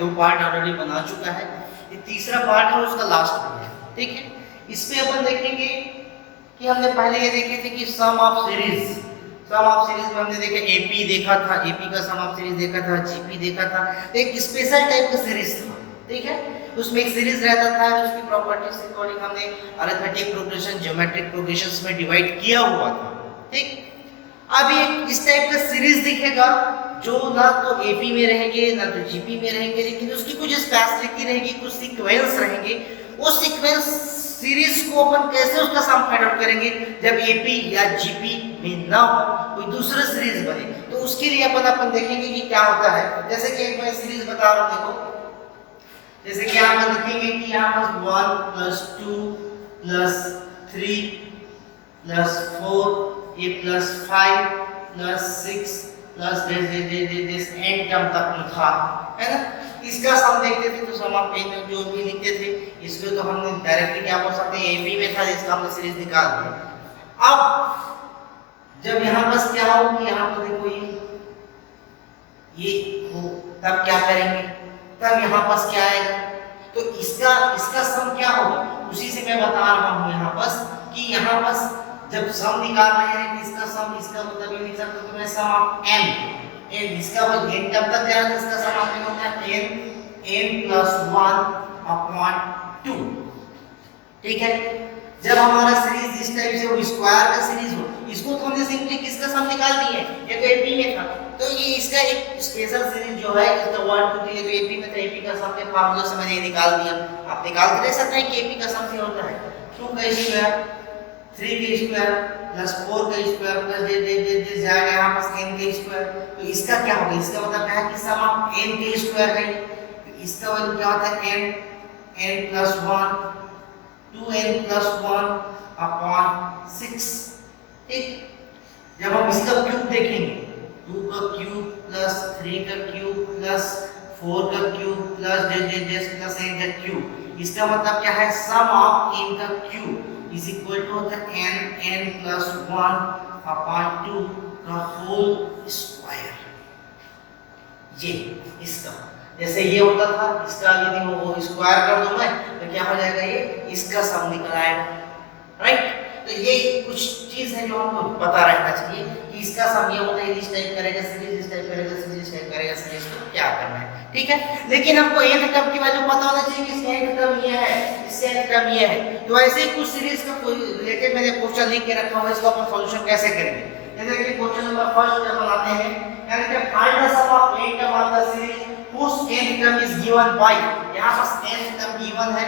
2 part already बना चुका है, ये तीसरा पार्ट है उसका लास्ट में है, ठीक है। इसमें अपन देखेंगे कि हमने पहले ये देखे थे कि सम ऑफ सीरीज में हमने देखा एपी देखा था, एपी का सम ऑफ सीरीज देखा था, जीपी देखा था। एक स्पेशल टाइप का सीरीज था, ठीक है। उसमें एक सीरीज रहता था, उसकी प्रॉपर्टीज के अकॉर्डिंग हमने अरिथमेटिक प्रोग्रेशन, ज्योमेट्रिक प्रोग्रेशंस में डिवाइड किया हुआ था, ठीक। अब ये इस टाइप का सीरीज दिखेगा जो ना तो एपी में रहेंगे ना तो जीपी में रहेंगे, लेकिन उसकी कुछ स्पेशलिटी रहेगी, कुछ सीक्वेंस रहेंगे। उस सीक्वेंस सीरीज को अपन कैसे उसका सम फाइंड आउट करेंगे जब एपी या जीपी में ना हो, कोई दूसरा सीरीज बने, तो उसके लिए अपन देखेंगे कि क्या होता है। जैसे कि एक मैं सीरीज बता रहा हूँ, देखो जैसे कि यहाँ पर देखेंगे कि यहाँ पर 1 + 2 + 3 + 4 ये +5 +6 दिस एंड टर्म तक था, है ना। इसका सम देखते थे तो सम ऑफ एन जो भी लिखते थे, इसको तो हम डायरेक्टली क्या बोल सकते हैं, एबी में था, इसका हमने सीरीज निकाल दिया। अब जब यहाँ बस क्या हो कि यहाँ पर देखो ये हो, तब क्या करेंगे, तब यहाँ पास क्या आएगा, तो इसका सम क्या होगा, उसी से मैं बता रहा हूँ यहाँ पास कि यहाँ पास जब सम निकाल रहे हैं कि इसका सम, इसका मतलब ये लिख सकते हो तो मैं सम ऑफ n इसका वो n तब तक दे रहा है, इसका सम आपने होता है n + 1/2, ठीक है। जब हमारा सीरीज इस टाइप से वो स्क्वायर का सीरीज हो, इसको तो हमने सिंपली किसका सम निकाल दिए, ये तो एपी में था, तो ये इसका एक स्पेशल सीरीज जो है इसका 1 2 3 तो एपी में था, एपी का सम के फार्मूला से मैंने ये निकाल दिया। आप निकाल के देख सकते हैं कि एपी का सम क्या होता है, 2 का स्क्वायर 3 के स्क्वायर प्लस 4 का स्क्वायर प्लस दे जाएगा यहाँ पास n के स्क्वायर, तो इसका क्या होगा, इसका मतलब क्या है कि सम ऑफ n के स्क्वायर है, तो इसका वैल्यू क्या होता है n + 1 2n + 1/6, ठीक। जब हम इसका क्यूब देखेंगे 2 का क्यूब प्लस 3 का क्यूब प्लस 4 का क्यूब प्लस प्लस n का क्यूब, इसका मतलब क्या है, सम ऑफ n का क्यूब is equal to होता है n + 1/2 का होल स्क्वायर। ये इसका जैसे ये होता था, इसका यदि वो स्क्वायर कर दूं मैं तो क्या हो जाएगा, ये इसका सम निकल आएगा, राइट। तो ये कुछ चीज है जो हमको पता रहना चाहिए कि इसका सम ये होता है, इस टाइप करेगा सीरीज, इस टाइप करेगा सीरीज, इस टाइप करेगा सीरीज, तो क्या करना है, ठीक है। लेकिन हमको nth टर्म की वैल्यू पता होना चाहिए कि इसका nth टर्म ये है, इससे nth टर्म ये है, तो ऐसे ही कुछ सीरीज का कोई रिलेटेड मैंने क्वेश्चन लिख के रखा हुआ है, इसको अपन सॉल्यूशन कैसे करेंगे। जैसे कि क्वेश्चन नंबर फर्स्ट जब बनाते हैं, यानी कि find the sum of n term of the series whose nth term is given by, यहाँ पर nth टर्म गिवन है,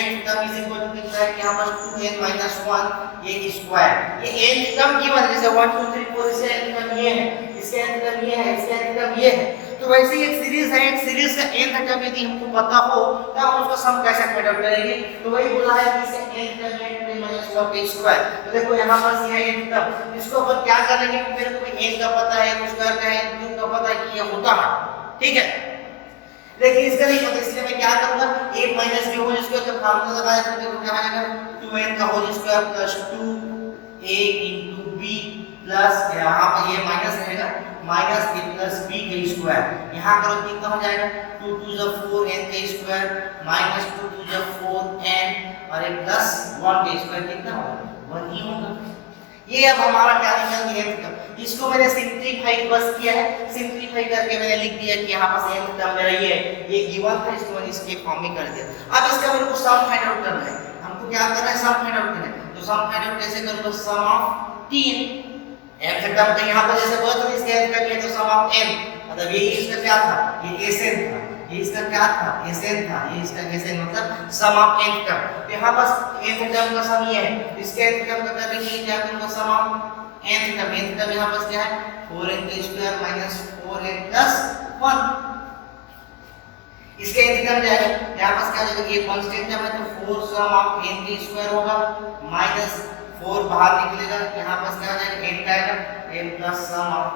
nth term is equal to कितना है कि यहाँ पर 2n - 1 ये स्क्वायर, ये nth टर्म गिवन है, जैसे 1 2 3 4 इससे nth टर्म ये है, इसके nth टर्म ये है, इसके nth टर्म ये है, तो वैसे ही एक सीरीज है, एक सीरीज का nth टर्म यदि हमको पता हो तो हम उसका सम कैसे फाइंड आउट करेंगे, तो वही बोला है कि इसका nth टर्म है 2n - 1 के स्क्वायर। तो देखो यहाँ पर ये nth टर्म, इसको अपन क्या करेंगे, मेरे को n का पता है, स्क्वायर का है, क्यूब का पता है कि ये होता है, ठीक है। लेकिन इसका नहीं पता, इसलिए मैं क्या करूंगा, a - b होल स्क्वायर का फार्मूला लगाया तो देखो क्या आएगा, 2n का whole square plus 2a * b plus यहाँ पर ये माइनस रहेगा माइनस a प्लस b का स्क्वायर, यहाँ करो कितना हो जाएगा 2 2 * 4 n का स्क्वायर माइनस 2 2 * 4 n और एक प्लस 1 का स्क्वायर कितना होगा 1 ही होगा। ये अब हमारा क्या निकल गया, इसको मैंने सिंपलीफाई बस किया है, सिंपलीफाई करके मैंने लिख दिया कि यहाँ पर n टर्म मेरा ये गिवन था, इसको मैंने इसके फॉर्म में कर दिया। अब इसका मेरे को सम फाइंड आउट करना है, हमको क्या करना है, सम फाइंड आउट करना है, तो सम फाइंड आउट कैसे करूंगा, सम ऑफ 3 n टर्म का यहाँ पर जैसे बहुत है, इसके n टर्म ये तो सम ऑफ n, मतलब ये इसका क्या था, ये Sn था, ये इसका क्या था Sn था, ये इसका Sn मतलब सम ऑफ n टर्म, तो यहाँ पर n टर्म का सम ये है, इसके n टर्म का करने के लिए क्या करूंगा, सम ऑफ nth टर्म यहाँ पर क्या है 4n का स्क्वायर माइनस 4n प्लस 1, इसके nth टर्म जाएगा यहाँ पर क्या जाएगा, ये कांस्टेंट टर्म है तो 4 सम ऑफ n का स्क्वायर होगा माइनस 4 बाहर निकलेगा, यहाँ पर क्या हो जाएगा n आएगा n प्लस सम ऑफ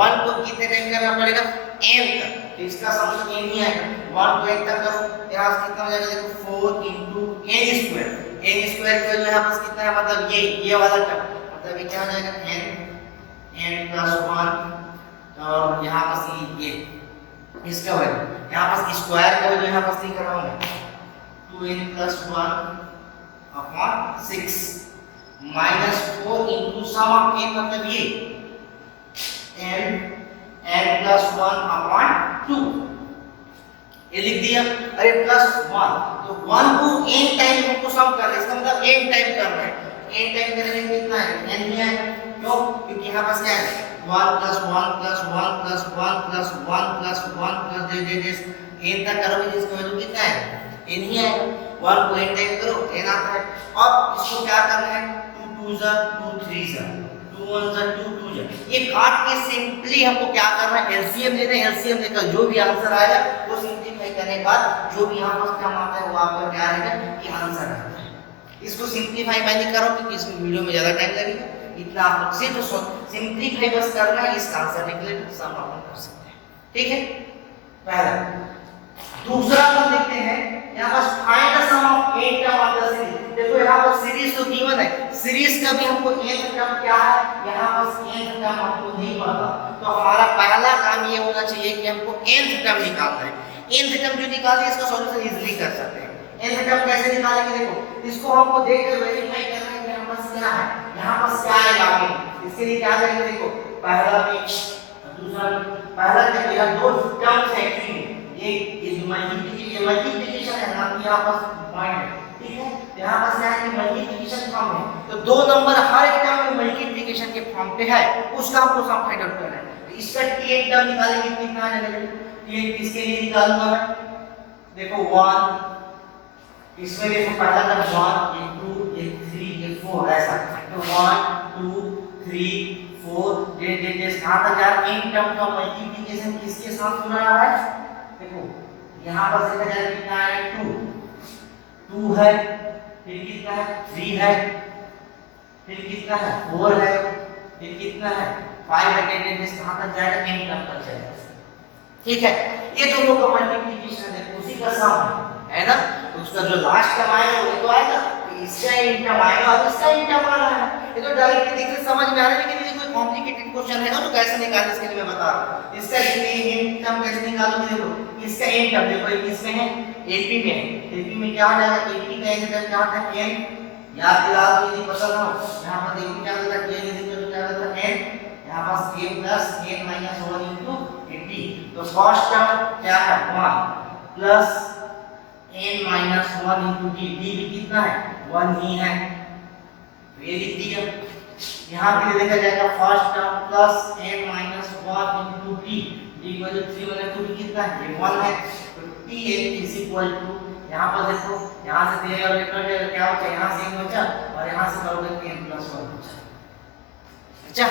1 को कितने टाइम करना पड़ेगा n तक, तो इसका सम तो n ही आएगा, 1 को n तक करो यहाँ से कितना हो जाएगा, देखो 4 * n स्क्वायर, n स्क्वायर का यहाँ पर कितना है, मतलब ये वाला टर्म, मतलब ये क्या हो जाएगा n प्लस 1 और यहाँ पर ये इसका वैल्यू यहाँ पास स्क्वायर का वैल्यू यहाँ पास लिख रहा हूँ मैं 2n + 1/6 -4 into sum of n मतलब ये n + 1/2 ये लिख दिया। अरे +1 तो 1 को n टाइम हमको सम करना है, इसका मतलब n टाइम करना है। n टाइम करने में कितना है n ही है, क्यों? क्योंकि यहाँ पास क्या है 1 + 1 + 1 + 1 + 1 + 1 + दे n तक करोगे जिसका वैल्यू कितना है n ही है। 1 को n टाइम करो n आता है। अब इसको क्या करना है 2 2 2 3 2 1 2 2 ये काट के सिंपली हमको क्या करना है एलसीएम लेना है। एलसीएम लेकर जो भी आंसर आएगा वो सिंपलीफाई करने के बाद जो भी यहाँ पर टर्म आता है वो आपका क्या रहेगा ये आंसर आता है। इसको सिंपलीफाई मैं नहीं कर रहा हूँ क्योंकि इसमें वीडियो में ज्यादा टाइम लगेगा, इतना आप लोग सिर्फ सिंपलीफाई बस करना है, इसका आंसर निकलेगा, सम आप कर सकते हैं। ठीक है, पहला। दूसरा हम देखते हैं यहाँ पर find the sum of 8 term of the series. देखो यहाँ पर सीरीज तो गिवन है, सीरीज का भी हमको nth टर्म क्या है यहाँ पर nth टर्म हमको नहीं पता, तो हमारा पहला काम ये होना चाहिए कि हमको nth टर्म निकालना है। nth टर्म जो निकाले इसका सॉल्यूशन इजीली कर सकते हैं। nth टर्म कैसे निकालेंगे, देखो इसको हमको देखकर वेरीफाई करना है कि यहाँ पर क्या है, यहाँ पर क्या है। इसके लिए क्या करेंगे, देखो पहला में दूसरा में, पहला देखो यहाँ दो टर्म्स है एक्चुअली, ये जो मल्टीप्लिकेशन है ना यहाँ पर पॉइंट है, ठीक है। यहाँ पर क्या है कि मल्टीप्लिकेशन फॉर्म है, तो दो नंबर हर एक टर्म में मल्टीप्लिकेशन के फॉर्म पे है, उसका हमको सम फाइंड आउट करना है। तो इसका t8 टर्म निकालेंगे कितना आ जाएगा, t8 किसके लिए निकालूंगा मैं, देखो 1, इसमें देखो पहला टर्म 1 ये 2 ये 3 ये 4 ऐसा, तो 1 2 3 4 ये कहां तक जा रहा है, इन टर्म का मल्टीप्लिकेशन किसके साथ हो रहा है, देखो यहाँ पर देखा जाए कितना है 2 है, फिर कितना है 3 है, फिर कितना है 4 है, फिर कितना है 5 है, कहां तक जाएगा n टर्म तक जाएगा। ठीक है, ये दोनों का मल्टीप्लिकेशन है, उसी का सम है ना, तो उसका जो लास्ट टर्म आएगा वो तो आएगा, तो इसका n टर्म आएगा और इसका n टर्म आ रहा है। ये तो डायरेक्टली देख के समझ में आ रहा है, लेकिन ये कोई कॉम्प्लिकेटेड क्वेश्चन है ना, तो कैसे निकालना इसके लिए मैं बता रहा हूं। इसका n टर्म कैसे निकालोगे, देखो इसका n टर्म देखो किसमें है AP में है, AP में क्या हो जाएगा, AP का n टर्म क्या होता है n, याद दिला दो यदि पता ना हो, यहां पर देखो क्या होता है n क्या होता है n, यहां पर a plus n minus 1 into AP, तो फर्स्ट टर्म क्या है 1 plus n minus 1 into d, d भी कितना है 1 ही है, तो ये लिख दिया। यहाँ के लिए देखा जाएगा first term plus n minus 1 into d, d को जो 3 वाला 2 कितना है ये 1 है, तो t इज इक्वल टू यहाँ पर देखो यहाँ से दिया गया वेक्टर क्या बचा, यहाँ से n बचा और यहाँ से करोगे तो n प्लस 1 बचा। अच्छा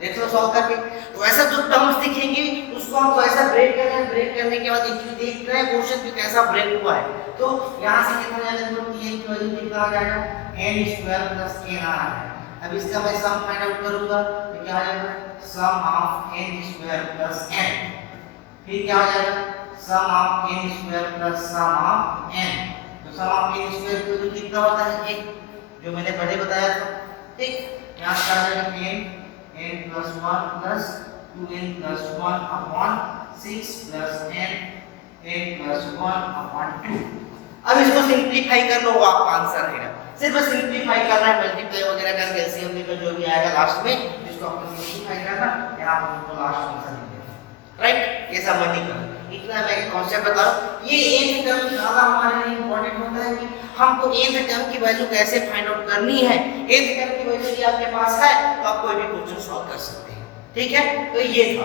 देख लो सॉल्व करके, तो ऐसा जो टर्म्स दिखेंगे उसको हमको ऐसा ब्रेक करना है, ब्रेक करने के बाद एक्चुअली देख रहे हैं क्वेश्चन में कैसा ब्रेक हुआ है, तो यहाँ से कितना आ जाएगा, तो t की वैल्यू कितना आ जाएगा n स्क्वायर प्लस n आ रहा है। अब इसका मैं सम फाइंड आउट करूंगा तो क्या आ जाएगा sum of n square plus n, फिर क्या आ जाएगा sum of n square plus sum of n, तो सम ऑफ n स्क्वायर को कितना होता है 1, जो मैंने पहले बताया था। ठीक, यहाँ से आ जाएगा n plus 1 plus 2n plus 1 upon 6 plus n plus 1 upon 2। अब इसको सिंपलीफाई कर लो, वो आपका आंसर रहेगा। सिर्फ सिंपलीफाई करना है, मल्टीप्लाई वगैरह करके एलसीएम लेकर जो भी आएगा लास्ट में इसको आपको सिंपलीफाई करना, यहां पर आपको लास्ट आंसर मिलेगा। राइट, ये समझ नहीं करना, इतना मैं कॉन्सेप्ट बता रहा हूं। ये nth टर्म ज्यादा हमारे लिए इंपॉर्टेंट होता है कि हमको nth टर्म की वैल्यू कैसे फाइंड आउट करनी है। nth टर्म की वैल्यू यदि आपके पास है तो आप कोई भी क्वेश्चन सॉल्व कर सकते हैं। ठीक है, तो ये था।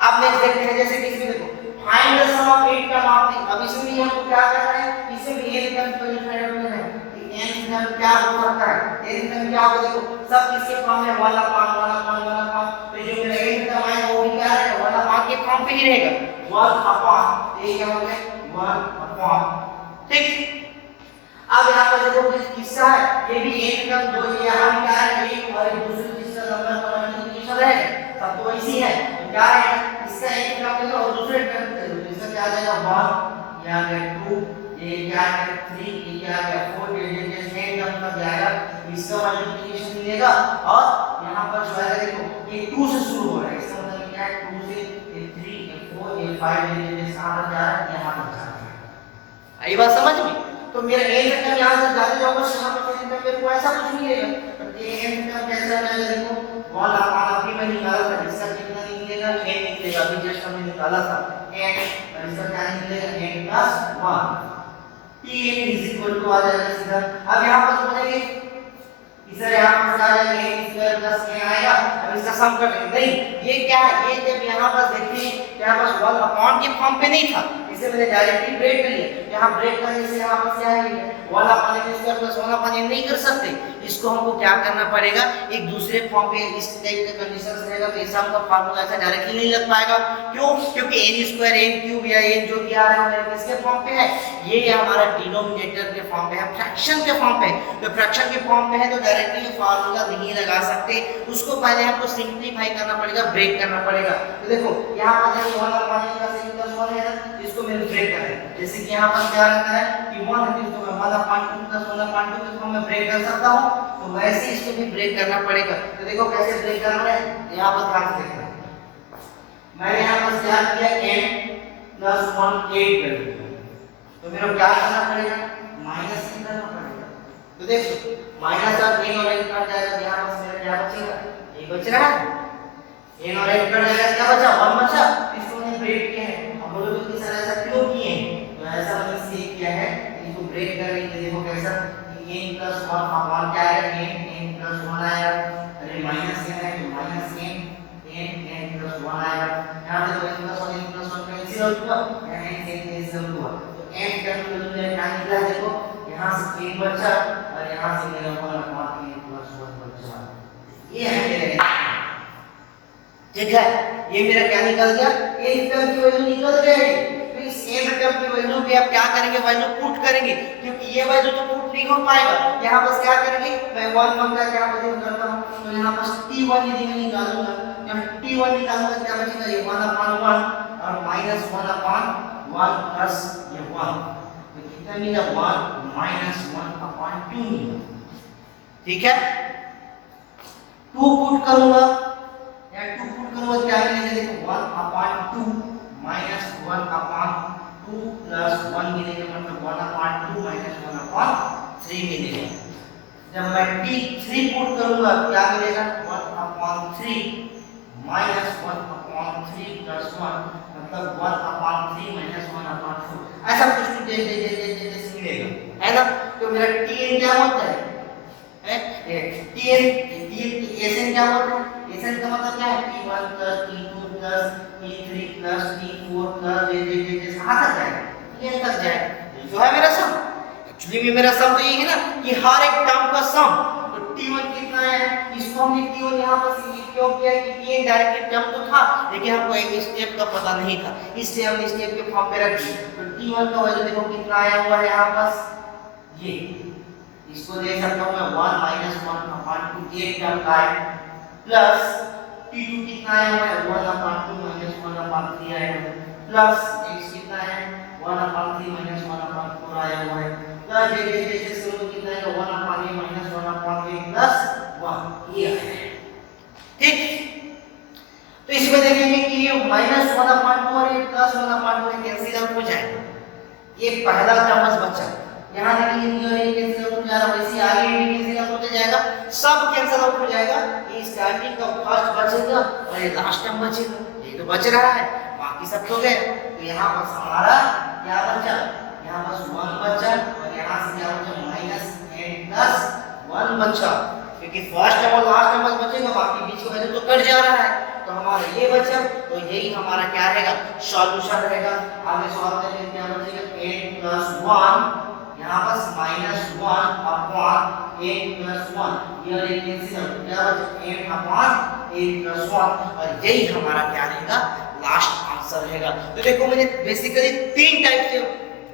अब नेक्स्ट देखते हैं, जैसे कि इसमें देखो find the sum of 8 term of the, अब इसमें भी हमको क्या करना है, इसमें भी nth टर्म की वैल्यू फाइंड आउट करना है। nth टर्म क्या हो सकता है, nth टर्म क्या होगा, देखो सब किसके फॉर्म में 1 अपॉन 1 अपॉन 1 अपॉन, तो जो मेरा nth टर्म आएगा वो भी क्या रहेगा 1 अपॉन के फॉर्म पे ही रहेगा, 1 अपॉन, ये क्या हो गया 1 अपॉन। ठीक, अब यहाँ पर देखो किसका है, ये भी nth टर्म जो यहाँ भी क्या है एक और एक दूसरे चीज का नंबर का मल्टीप्लिकेशन रहेगा, सब तो इसी है, तो क्या है इसका nth टर्म ले लो और दूसरे टर्म ले लो, इसका क्या आ जाएगा 1, यहाँ पे 2, ये क्या है 3, ये क्या है 4, ये सेम टर्म का जाएगा, इसका मल्टीप्लिकेशन मिलेगा और यहाँ पर जो है देखो ये 2 से शुरू हो रहा है, इसका मतलब क्या है 2 से ये 3 ये 4 ये 5 वेरिएबल्स कहां तक जा रहा है, यहां तक जा रहा है। आई बात समझ में? तो मेरा n टर्म यहां से जाते जाऊंगा, यहां पर n टर्म मेरे को ऐसा कुछ मिलेगा। तो ये n टर्म कैसा आ जाएगा, देखो 1 अपॉन अभी मैं निकाला था, इसका कितना निकलेगा, n निकलेगा, अभी जस्ट हमने निकाला था n, और इसका क्या निकलेगा, n plus 1 Tn is equal to आ जाएगा सीधा। अब यहां पर बोलेंगे इसे यहां पर आ जाएगा n स्क्वायर प्लस n आएगा। अब इसका सम कर लेंगे, नहीं ये क्या है, ये जब यहां पर देखिए यहां पर 1 अपॉन के फॉर्म पे नहीं था, इसे मैंने डायरेक्टली ब्रेक कर लिया। यहां ब्रेक करने से यहां पर क्या है, 1 upon n square plus 1 upon n नहीं कर सकते, इसको हमको क्या करना पड़ेगा, एक दूसरे फॉर्म पे इस टाइप का कंडीशंस रहेगा तो इस का फार्मूला ऐसा डायरेक्टली नहीं लग पाएगा। क्यों? क्योंकि n स्क्वायर n क्यूब या n जो भी आ रहा है वो किसके फॉर्म पे है, ये हमारा डिनोमिनेटर के फॉर्म पे है, फ्रैक्शन के फॉर्म पे है। तो फ्रैक्शन के फॉर्म पे है तो डायरेक्टली फार्मूला नहीं लगा सकते, उसको पहले हमको सिंपलीफाई करना पड़ेगा, ब्रेक करना पड़ेगा। तो देखो यहां पर देखो 1 अपॉन n का sin प्लस 1 है ना, इसको मैंने ब्रेक करना है। जैसे कि यहां पर क्या रहता है कि 1 है, इसको मैं 1 अपॉन 2 प्लस 1 अपॉन 2 इसको मैं ब्रेक कर सकता हूं, तो वैसे इसको भी ब्रेक करना पड़ेगा। तो देखो कैसे ब्रेक करना है, यहां पर ध्यान से देखना। मैंने यहां पर क्या किया, n प्लस 1 8 कर दिया, तो मेरे को क्या करना पड़ेगा, माइनस n करना पड़ेगा। तो देखो माइनस और n और n कट जाएगा, यहां पर मेरा क्या बचेगा, ये बच रहा है, n और n कट जाएगा, क्या बचा, 1 बचा, इसको मैंने ब्रेक किया है। अब बोलो तो किस तरह से क्यों किए, तो ऐसा मैंने इसलिए किया है, इसको ब्रेक करने के लिए देखो कैसा, n प्लस 1 अपॉन क्या आएगा, n प्लस 1 आएगा, अरे माइनस n है तो माइनस n प्लस 1 आएगा। यहां देखो n प्लस 1 कैंसिल आउट हुआ, n कैंसिल हुआ, तो n का वैल्यू क्या निकला, देखो यहां से n बचा और यहां से मेरा 1 अपॉन n प्लस 1 बचा, ये है मेरा, ठीक है, ये मेरा क्या निकल गया, n टर्म की वैल्यू निकल गई। इस n टर्म की वैल्यू पे आप क्या करेंगे, वैल्यू पुट करेंगे, क्योंकि ये वैल्यू तो पुट नहीं हो पाएगा। यहां बस क्या करेंगे, मैं 1 का क्या वैल्यू करता हूं, तो यहां बस t1 यदि मैं निकालूंगा, जब t1 निकालूंगा क्या बचेगा, ये 1 अपॉन 1 और माइनस 1 अपॉन 1 प्लस ये 1, तो कितना मिला, 1 माइनस 1 अपॉन 2 मिला, ठीक है। 2 पुट करूंगा, या 2 पुट करूंगा क्या मिलेगा, देखो 1 अपॉन 2 माइनस 1 अपॉन 2 प्लस 1 मिलेगा, मतलब 1 अपॉन 2 माइनस 1 अपॉन 3 मिलेगा। जब मैं t3 पुट करूंगा क्या मिलेगा, 1 अपॉन 3 माइनस 1 अपॉन 3 प्लस 1, मतलब 1 अपॉन 3 माइनस 1 अपॉन 4, ऐसा कुछ जैसे मिलेगा, है ना। तो मेरा tn क्या होता है, tn Sn क्या होता है, Sn का मतलब क्या है, t1 plus t2 plus t3 plus t4 plus जैसे कहां तक जाएगा, n तक जाएगा, जो है मेरा सम। एक्चुअली में मेरा सम तो ये है ना कि हर एक टर्म का सम, तो t1 कितना है, इसको हमने t1 यहां पर क्यों किया कि tn डायरेक्टली टर्म तो था, लेकिन हमको एक स्टेप का पता नहीं था, इसलिए हमने स्टेप के फॉर्म पे रख दिया। तो t1 का वैल्यू देखो कितना आया हुआ है यहां पास, ये इसको देख सकता हूं मैं 1 माइनस 1 अपॉन 2 ये टर्म का है, प्लस t2 कितना आया हुआ है, 1 अपॉन 2 माइनस 1 अपॉन 3 आया हुआ है, प्लस x कितना है, 1 अपॉन 3 माइनस 1 अपॉन 4 आया हुआ है, प्लस जैसे शुरू कितना है, 1 upon a minus 1 upon a plus 1 ये है, ठीक। तो इसमें देखेंगे कि ये माइनस 1 अपॉन 2 और ये प्लस 1 अपॉन 2 कैंसिल आउट हो जाएगा, ये पहला टर्म बस बचा। यहां देखिए ये कैंसिल आउट हो जा रहा है, वैसे आगे भी कैंसिल आउट हो जाएगा, सब कैंसिल आउट हो जाएगा, ये स्टार्टिंग का फर्स्ट बचेगा और ये लास्ट टर्म बचेगा, ये तो बच रहा है, बाकी सब तो गए। तो यहां बस हमारा क्या बचा, यहां बस 1 बचा और यहां से क्या बचा, माइनस n प्लस 1 बचा, क्योंकि फर्स्ट टर्म और लास्ट टर्म बस बचेगा, बाकी बीच का वैल्यू तो कट जा रहा है, तो हमारा ये बचा, तो यही हमारा क्या रहेगा, सॉल्यूशन रहेगा। आगे सॉल्व करने क्या बचेगा, n प्लस 1 यहाँ बस माइनस 1 अपॉन n प्लस 1, ये एक कैंसिल क्या बचा, n अपॉन n प्लस 1, और यही हमारा क्या रहेगा, लास्ट आंसर रहेगा। तो देखो मैंने बेसिकली 3 टाइप के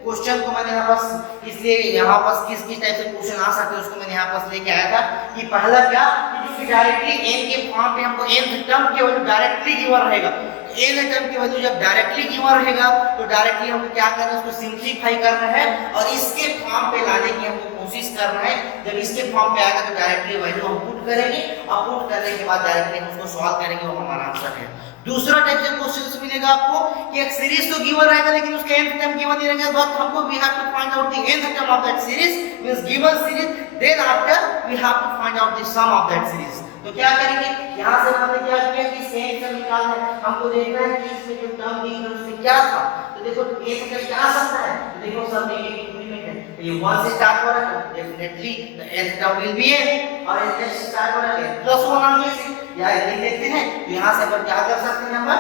क्वेश्चन को मैंने यहाँ पास, इसलिए यहाँ पास किस किस टाइप से क्वेश्चन आ सकते हैं उसको मैंने यहाँ पास लेके आया था कि पहला क्या कि जो डायरेक्टली n के फॉर्म पे हमको n टर्म की वैल्यू डायरेक्टली गिवन रहेगा, nth टर्म की वैल्यू जब डायरेक्टली गिवन रहेगा तो डायरेक्टली हमको क्या करना है, उसको सिंप्लीफाई करना है और इसके फॉर्म पे लाने की हमको कोशिश करना है। जब इसके फॉर्म पे आएगा तो डायरेक्टली वैल्यू हम पुट करेंगे और पुट करने के बाद डायरेक्टली हम उसको सॉल्व करेंगे, वो हमारा आंसर है। दूसरा टाइप से क्वेश्चंस मिलेगा आपको कि एक सीरीज तो गिवन रहेगा लेकिन उसका nth टर्म गिवन नहीं रहेगा, बट हमको we have to find out the nth term of that series, means given series, then after we have to find out the sum of that series. तो क्या करेंगे, यहां से हमने क्या किया कि सेम टर्म निकालना है, हमको देखना है कि इसमें जो टर्म दी है उसमें क्या था। तो देखो nth टर्म क्या आ सकता है, तो देखो सब नेगेटिव इंक्रीमेंट है, तो ये 1 से स्टार्ट हो रहा है तो definitely the nth term will be n, और n से स्टार्ट हो रहा है +1 आगे से या ये देखते हैं। तो यहां से अपन क्या कर सकते हैं, अपन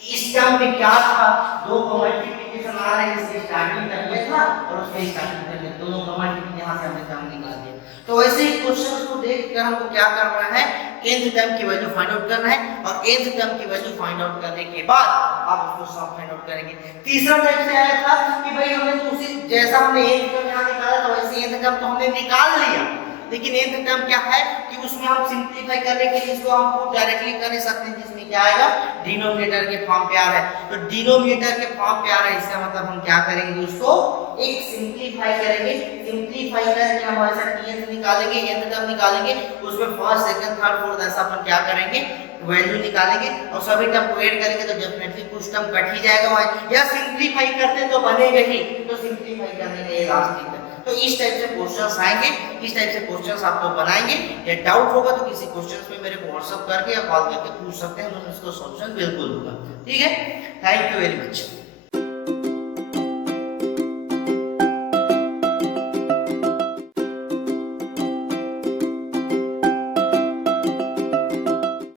इस टर्म में क्या था, दो को मल्टीप्लिकेशन आ रहा है, इसके स्टार्टिंग टर्म ये था और उसके स्टार्टिंग टर्म ये, दोनों का मल्टीप्लिकेशन यहां से हमने टर्म निकाल दिया। तो वैसे ही क्वेश्चन को देखकर हमको क्या करना है, nth टर्म की वैल्यू फाइंड आउट करना है और nth टर्म की वैल्यू फाइंड आउट करने के बाद आप उसको सम फाइंड आउट करेंगे। तीसरा टाइप से आया था कि भाई हमने तो उसी जैसा हमने nth टर्म यहां निकाला था वैसे nth टर्म तो हमने निकाल लिया, लेकिन nth टर्म क्या है कि उसमें हम सिंपलीफाई करने के लिए इसको हम डायरेक्टली कर नहीं सकते, जिसमें क्या आएगा डिनोमिनेटर के फॉर्म पे आ रहा है। तो डिनोमिनेटर के फॉर्म पे आ रहा है, इसका मतलब हम क्या करेंगे, उसको एक सिंपलीफाई करेंगे, सिंपलीफाई करके हम ऐसा tn निकालेंगे, nth टर्म निकालेंगे, उसमें फर्स्ट सेकंड थर्ड फोर्थ ऐसा अपन क्या करेंगे वैल्यू निकालेंगे और सभी टर्म को ऐड करेंगे तो डेफिनेटली कुछ टर्म कट ही जाएगा वहां, या सिंपलीफाई करते तो बनेगा ही, तो सिंपलीफाई करने के लिए लास्ट तक। तो इस टाइप से क्वेश्चंस आएंगे, इस टाइप से क्वेश्चंस आप लोग बनाएंगे। या डाउट होगा तो किसी क्वेश्चंस में मेरे को व्हाट्सएप करके या कॉल करके पूछ सकते हैं, मैं उसको सॉल्यूशन बिल्कुल दूंगा। ठीक है, थैंक यू वेरी मच।